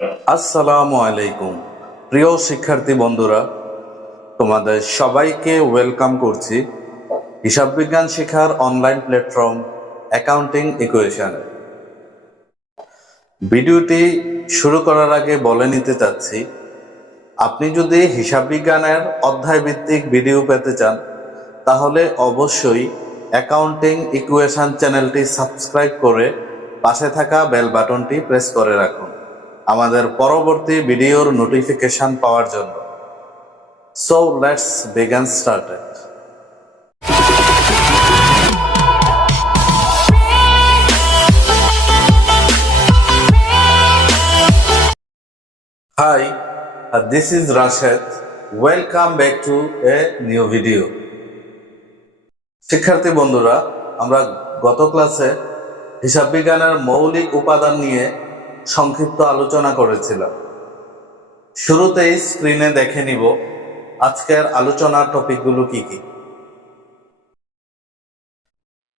আসসালামু আলাইকুম প্রিয় শিক্ষার্থী বন্ধুরা, তোমাদের সবাইকে ওয়েলকাম করছি হিসাব বিজ্ঞান শেখার অনলাইন প্ল্যাটফর্ম অ্যাকাউন্টিং ইকুয়েশন। ভিডিওটি শুরু করার আগে বলে নিতে চাচ্ছি, আপনি যদি হিসাব বিজ্ঞানের অধ্যায় ভিত্তিক ভিডিও পেতে চান তাহলে অবশ্যই অ্যাকাউন্টিং ইকুয়েশন চ্যানেলটি সাবস্ক্রাইব করে পাশে থাকা বেল বাটনটি প্রেস করে রাখুন আমাদের পরবর্তী ভিডিওর নোটিফিকেশন পাওয়ার জন্য। So let's begin started. Hi, this is Rashid. Welcome back to a new video. শিক্ষার্থী বন্ধুরা, আমরা গত ক্লাসে হিসাব বিজ্ঞানের মৌলিক উপাদান নিয়ে সংক্ষিপ্ত আলোচনা করেছিলাম। শুরুতেই স্ক্রিনে দেখে নিব আজকের আলোচনার টপিকগুলো কি কি।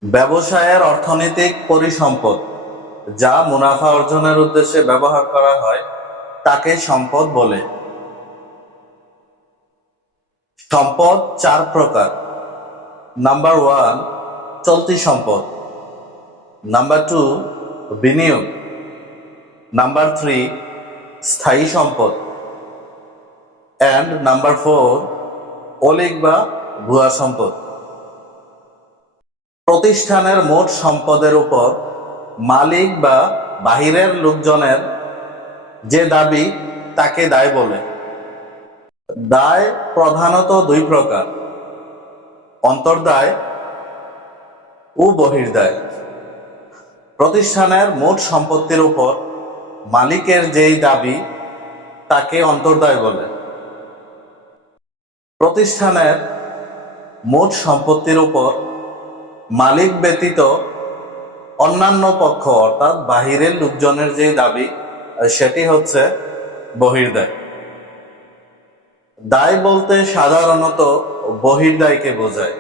ব্যবসায়ের অর্থনৈতিক পরিসম্পদ যা মুনাফা অর্জনের উদ্দেশ্যে ব্যবহার করা হয় তাকে সম্পদ বলে। সম্পদ চার প্রকার। নাম্বার 1 চলতি সম্পদ, নাম্বার 2 বিনিয়োগ, নাম্বার 3 স্থায়ী সম্পদ অ্যান্ড নাম্বার 4 অলিক বা ভুয়া সম্পদ। প্রতিষ্ঠানের মোট সম্পদের উপর মালিক বা বাহিরের লোকজনের যে দাবি তাকে দায় বলে। দায় প্রধানত দুই প্রকার, অন্তর্দায় ও বহির্দায়। প্রতিষ্ঠানের মোট সম্পত্তির উপর মালিকের যেই দাবি তাকে অন্তর্দায় বলে। প্রতিষ্ঠানের মোট সম্পত্তির উপর মালিক ব্যতীত অন্যান্য পক্ষ অর্থাৎ বাহিরের লোকজনের যে দাবি সেটি হচ্ছে বহির্দায়। দায় বলতে সাধারণত বহির্দায়কে বোঝায়।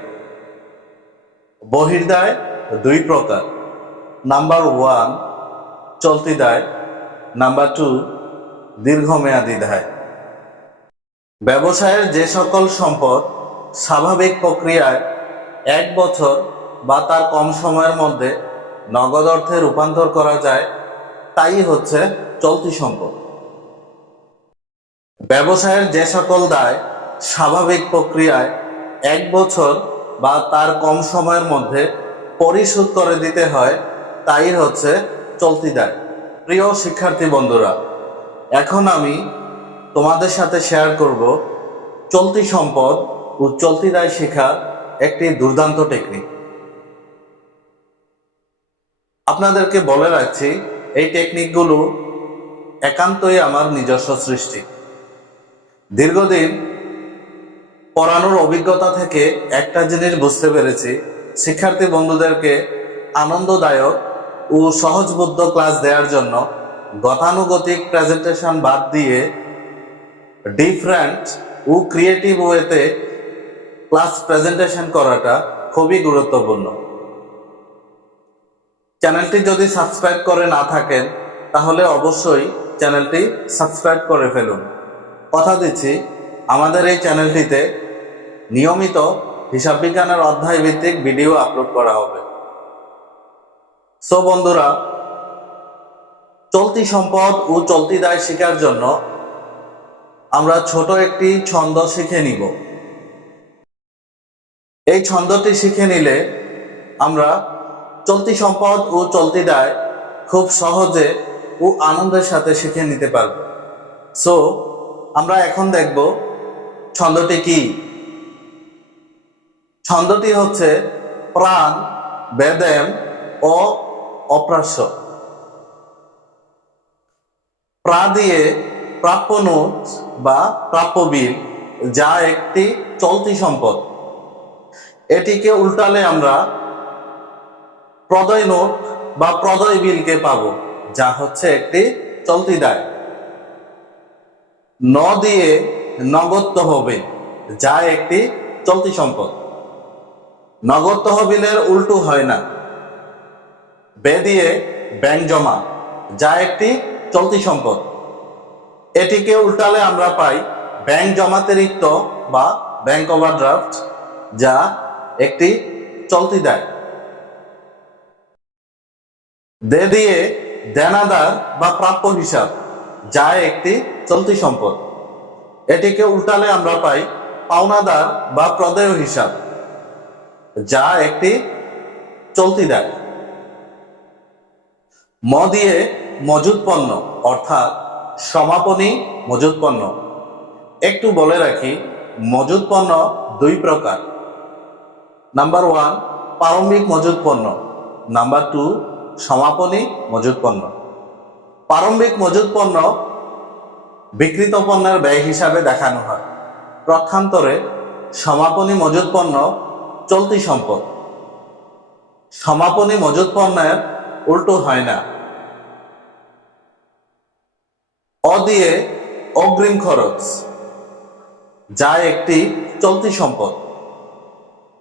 বহির্দায় দুই প্রকার, নাম্বার 1 চলতি দায়, নাম্বার 2 দীর্ঘমেয়াদী দায়। ব্যবসায়ের যে সকল সম্পদ স্বাভাবিক প্রক্রিয়ায় 1 বছর বা তার কম সময়ের মধ্যে নগদ অর্থে রূপান্তর করা যায় তাই হচ্ছে চলতি সম্পদ। ব্যবসায়ের যে সকল দায় স্বাভাবিক প্রক্রিয়ায় 1 বছর বা তার কম সময়ের মধ্যে পরিশোধ করে দিতে হয় তাই হচ্ছে চলতি দায়। প্রিয় শিক্ষার্থী বন্ধুরা, এখন আমি তোমাদের সাথে শেয়ার করব চলতি সম্পদ ও চলতি দায় শেখার একটি দুর্দান্ত টেকনিক। আপনাদেরকে বলে রাখছি, এই টেকনিকগুলো একান্তই আমার নিজস্ব সৃষ্টি। দীর্ঘদিন পড়ানোর অভিজ্ঞতা থেকে একটা জিনিস বুঝতে পেরেছি, শিক্ষার্থী বন্ধুদেরকে আনন্দদায়ক ও সহজবোধ্য ক্লাস দেওয়ার জন্য গতানুগতিক প্রেজেন্টেশন বাদ দিয়ে ডিফারেন্ট ও ক্রিয়েটিভ ওয়েতে ক্লাস প্রেজেন্টেশন করাটা খুবই গুরুত্বপূর্ণ। চ্যানেলটি যদি সাবস্ক্রাইব করে না থাকেন তাহলে অবশ্যই চ্যানেলটি সাবস্ক্রাইব করে ফেলুন। কথা দিচ্ছি, আমাদের এই চ্যানেলটিতে নিয়মিত হিসাব বিজ্ঞানের অধ্যায় ভিত্তিক ভিডিও আপলোড করা হবে। সো বন্ধুরা, চলতি সম্পদ ও চলতি দায় শেখার জন্য আমরা ছোট একটি ছন্দ শিখে নিব। এই ছন্দটি শিখে নিলে আমরা চলতি সম্পদ ও চলতি দায় খুব সহজে ও আনন্দের সাথে শিখে নিতে পারব। সো আমরা এখন দেখব ছন্দটি কি। ছন্দটি হচ্ছে প্রাণ, বেদেম ও অপ্রাস্য। প্রা দিয়ে প্রাপ্য নোট বা প্রাপ্য বিল, যা একটি চলতি সম্পদ। এটিকে উল্টালে আমরা প্রদয় নোট বা প্রদয় বিলকে পাবো, যা হচ্ছে একটি চলতি দায়। ন দিয়ে নগদ তহবিল, যা একটি চলতি সম্পদ। নগদ তহবিলের উল্টো হয় না। বে দিয়ে ব্যাংক জমা, যা একটি চলতি সম্পদ। এটিকে উল্টালে আমরা পাই ব্যাংক জমাতিরিক্ত বা ব্যাংক ওভারড্রাফট, যা একটি চলতি দায়। দিয়ে দেনাদার বা প্রাপ্য হিসাব, যা একটি চলতি সম্পদ। এটিকে উল্টালে আমরা পাই পাওনাদার বা প্রদেয় হিসাব, যা একটি চলতি দায়। দিয়ে মজুদ পণ্য অর্থাৎ সমাপনী মজুদ পণ্য। একটু বলে রাখি, মজুদ পণ্য দুই প্রকার। নাম্বার 1 প্রারম্ভিক মজুদ পণ্য, নাম্বার 2 সমাপনী মজুদ পণ্য। প্রারম্ভিক মজুদ পণ্য বিক্রিত পণ্যের ব্যয় হিসাবে দেখানো হয়। পক্ষান্তরে সমাপনী মজুদ পণ্য চলতি সম্পদ। সমাপনী মজুদ পণ্যের উল্টো হয় না। দিয়ে অগ্রিম খরচ, যা একটি চলতি সম্পদ।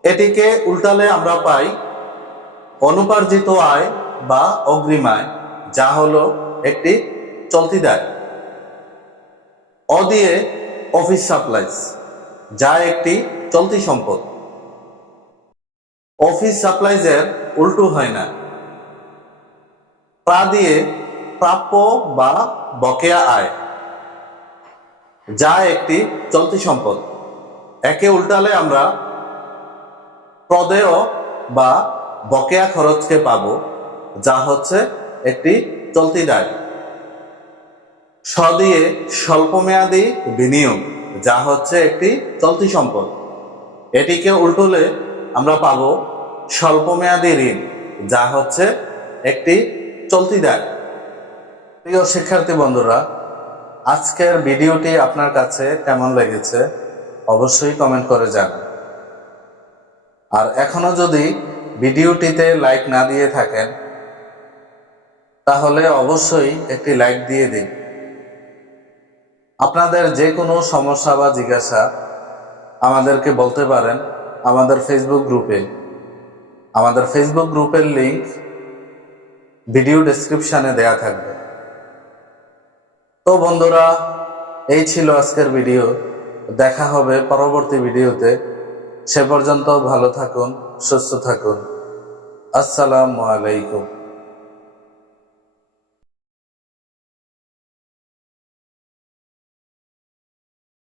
এটিকে উল্টালে আমরা পাই অনুপার্জিত আয় বা অগ্রিম আয়, যা হলো একটি চলতি দায়। দিয়ে অফিস সাপ্লাইজ, যা একটি চলতি সম্পদ। অফিস সাপ্লাইজের উল্টো হয় না। দিয়ে প্রাপ্য বা বকেয়া আয়, যা একটি চলতি সম্পদ। একে উল্টালে আমরা প্রদেয় বা বকেয়া খরচকে পাব, যা হচ্ছে একটি চলতি দায়। দিয়ে স্বল্পমেয়াদী বিনিয়োগ, যা হচ্ছে একটি চলতি সম্পদ। এটিকে উল্টলে আমরা পাব স্বল্পমেয়াদী ঋণ, যা হচ্ছে একটি চলতি দায়। প্রিয় শিক্ষার্থী বন্ধুরা, আজকের ভিডিওটি আপনার কাছে কেমন লেগেছে অবশ্যই কমেন্ট করে জানান। আর এখনো যদি ভিডিওটিতে লাইক না দিয়ে থাকেন, তাহলে অবশ্যই একটি লাইক দিয়ে দিন। আপনাদের যে কোনো সমস্যা বা জিজ্ঞাসা আমাদেরকে বলতে পারেন আমাদের ফেসবুক গ্রুপে। আমাদের ফেসবুক গ্রুপের লিংক ভিডিও ডেসক্রিপশনে দেয়া থাকবে। তো বন্ধুরা, এই ছিল আজকের ভিডিও। দেখা হবে পরবর্তী ভিডিওতে। সে পর্যন্ত ভালো থাকুন, সুস্থ থাকুন। আসসালামু আলাইকুম।